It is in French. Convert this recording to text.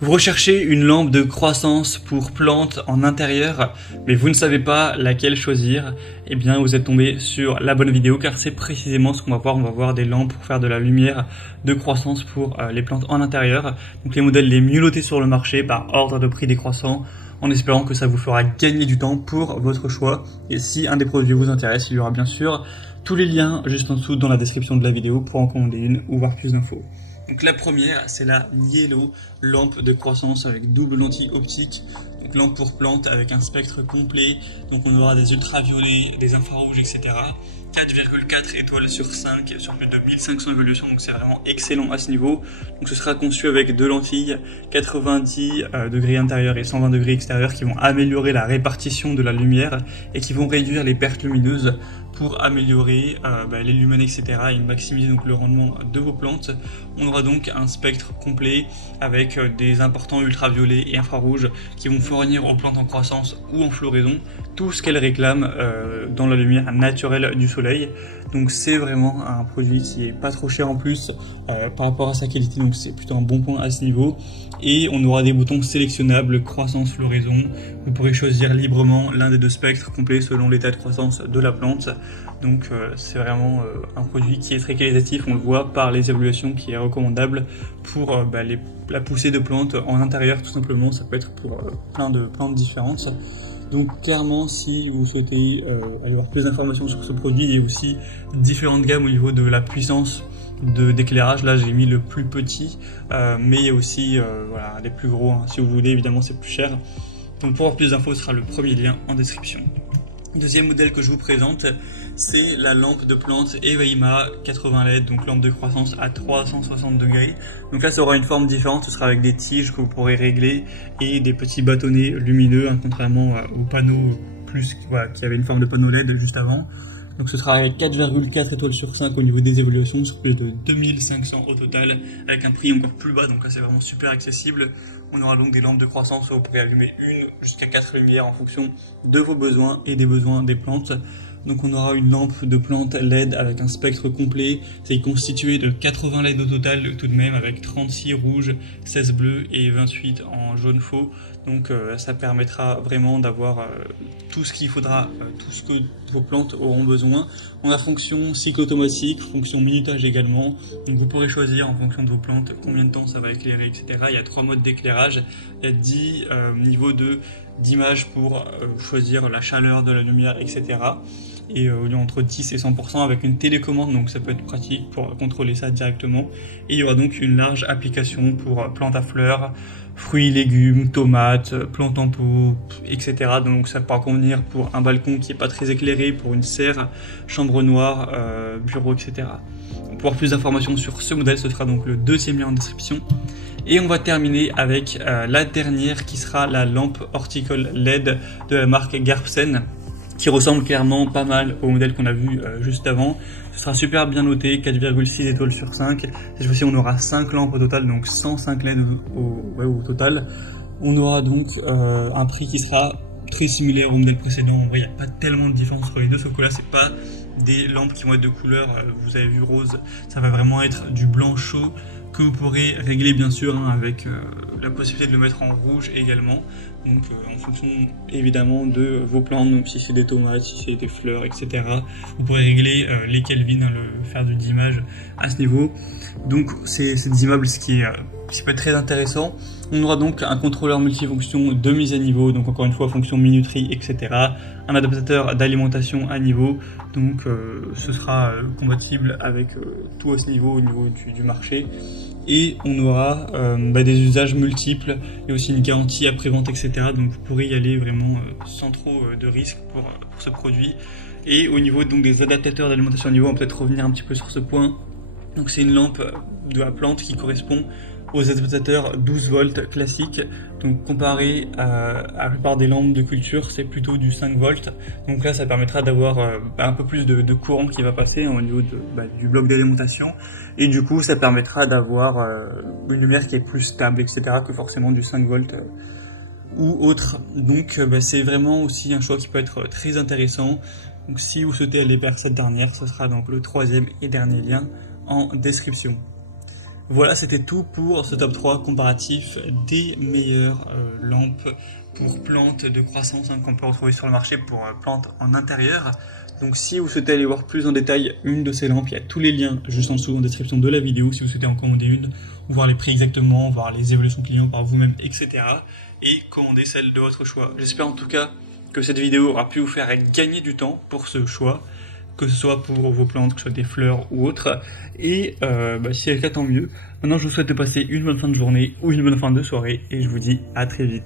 Vous recherchez une lampe de croissance pour plantes en intérieur, mais vous ne savez pas laquelle choisir, eh bien vous êtes tombé sur la bonne vidéo car c'est précisément ce qu'on va voir. On va voir des lampes pour faire de la lumière de croissance pour les plantes en intérieur. Donc les modèles les mieux notés sur le marché par ordre de prix décroissant, en espérant que ça vous fera gagner du temps pour votre choix. Et si un des produits vous intéresse, il y aura bien sûr tous les liens juste en dessous dans la description de la vidéo pour en commander une ou voir plus d'infos. Donc la première, c'est la Yellow, lampe de croissance avec double lentille optique. Donc lampe pour plante avec un spectre complet. Donc on aura des ultraviolets, des infrarouges, etc. 4,4 étoiles sur 5 sur plus de 1500 évolutions, donc c'est vraiment excellent à ce niveau. Donc ce sera conçu avec deux lentilles 90 degrés intérieur et 120 degrés extérieur qui vont améliorer la répartition de la lumière et qui vont réduire les pertes lumineuses pour améliorer les lumens, etc. et maximiser donc le rendement de vos plantes. On aura donc un spectre complet avec des importants ultraviolets et infrarouges qui vont fournir aux plantes en croissance ou en floraison tout ce qu'elles réclament dans la lumière naturelle du soleil. Donc c'est vraiment un produit qui est pas trop cher en plus par rapport à sa qualité, donc c'est plutôt un bon point à ce niveau. Et on aura des boutons sélectionnables croissance, floraison. Vous pourrez choisir librement l'un des deux spectres complets selon l'état de croissance de la plante. Donc c'est vraiment un produit qui est très qualitatif, on le voit par les évaluations, qui est recommandable pour la poussée de plantes en intérieur tout simplement. Ça peut être pour plein de plantes différentes. Donc clairement, si vous souhaitez aller voir plus d'informations sur ce produit, il y a aussi différentes gammes au niveau de la puissance d'éclairage. Là j'ai mis le plus petit, mais il y a aussi les plus gros, hein. Si vous voulez, évidemment c'est plus cher. Donc pour avoir plus d'infos, ce sera le premier lien en description. Deuxième modèle que je vous présente, c'est la lampe de plante Evaima 80 LED, donc lampe de croissance à 360 degrés. Donc là ça aura une forme différente, ce sera avec des tiges que vous pourrez régler et des petits bâtonnets lumineux, hein, contrairement au panneau qui avait une forme de panneau LED juste avant. Donc ce sera avec 4,4 étoiles sur 5 au niveau des évaluations, sur plus de 2500 au total, avec un prix encore plus bas, donc là c'est vraiment super accessible. On aura donc des lampes de croissance où vous pourrez allumer une jusqu'à 4 lumières en fonction de vos besoins et des besoins des plantes. Donc on aura une lampe de plante LED avec un spectre complet, c'est constitué de 80 LED au total tout de même, avec 36 rouges, 16 bleus et 28 en jaune faux. Donc ça permettra vraiment d'avoir tout ce qu'il faudra, tout ce que vos plantes auront besoin. On a fonction cycle automatique, fonction minutage également. Donc vous pourrez choisir en fonction de vos plantes combien de temps ça va éclairer, etc. Il y a 3 modes d'éclairage, il y a 10 niveaux d'image pour choisir la chaleur de la lumière, etc. Et entre 10 et 100% avec une télécommande, donc ça peut être pratique pour contrôler ça directement. Et il y aura donc une large application pour plantes à fleurs, fruits, légumes, tomates, plantes en pot, etc. Donc ça pourra convenir pour un balcon qui n'est pas très éclairé, pour une serre, chambre noire, bureau, etc. Pour avoir plus d'informations sur ce modèle, ce sera donc le deuxième lien en description. Et on va terminer avec la dernière qui sera la lampe Horticole LED de la marque Garpsen, qui ressemble clairement pas mal au modèle qu'on a vu juste avant. Ce sera super bien noté, 4,6 étoiles sur 5. Cette fois-ci on aura 5 lampes au total, donc 105 LED au total. On aura donc un prix qui sera très similaire au modèle précédent. En vrai il n'y a pas tellement de différence entre les deux, sauf que là c'est pas des lampes qui vont être de couleur, vous avez vu rose, ça va vraiment être du blanc chaud que vous pourrez régler bien sûr, hein, avec la possibilité de le mettre en rouge également, donc en fonction évidemment de vos plantes, donc si c'est des tomates, si c'est des fleurs, etc. Vous pourrez régler les Kelvin, hein, faire du dimmage à ce niveau. Donc c'est dimmable, ce qui peut être très intéressant. On aura donc un contrôleur multifonction de mise à niveau, donc encore une fois fonction minuterie, etc. Un adaptateur d'alimentation à niveau, donc ce sera compatible avec tout à ce niveau, au niveau du marché. Et on aura des usages multiples et aussi une garantie après-vente, etc. Donc vous pourrez y aller vraiment sans trop de risques pour ce produit. Et au niveau donc des adaptateurs d'alimentation à niveau, on va peut-être revenir un petit peu sur ce point. Donc c'est une lampe de la plante qui correspond aux adaptateurs 12 volts classiques. Donc comparé à la plupart des lampes de culture, c'est plutôt du 5 volts. Donc là ça permettra d'avoir un peu plus de courant qui va passer au niveau du bloc d'alimentation. Et du coup ça permettra d'avoir une lumière qui est plus stable, etc. que forcément du 5 volts ou autre. Donc c'est vraiment aussi un choix qui peut être très intéressant. Donc si vous souhaitez aller vers cette dernière, ce sera donc le troisième et dernier lien en description. Voilà, c'était tout pour ce top 3 comparatif des meilleures lampes pour plantes de croissance qu'on peut retrouver sur le marché pour plantes en intérieur. Donc si vous souhaitez aller voir plus en détail une de ces lampes, il y a tous les liens juste en dessous en description de la vidéo si vous souhaitez en commander une, ou voir les prix exactement, voir les évolutions clients par vous-même, etc. Et commander celle de votre choix. J'espère en tout cas que cette vidéo aura pu vous faire gagner du temps pour ce choix, que ce soit pour vos plantes, que ce soit des fleurs ou autres. Et si c'est le cas, tant mieux. Maintenant, je vous souhaite de passer une bonne fin de journée ou une bonne fin de soirée et je vous dis à très vite.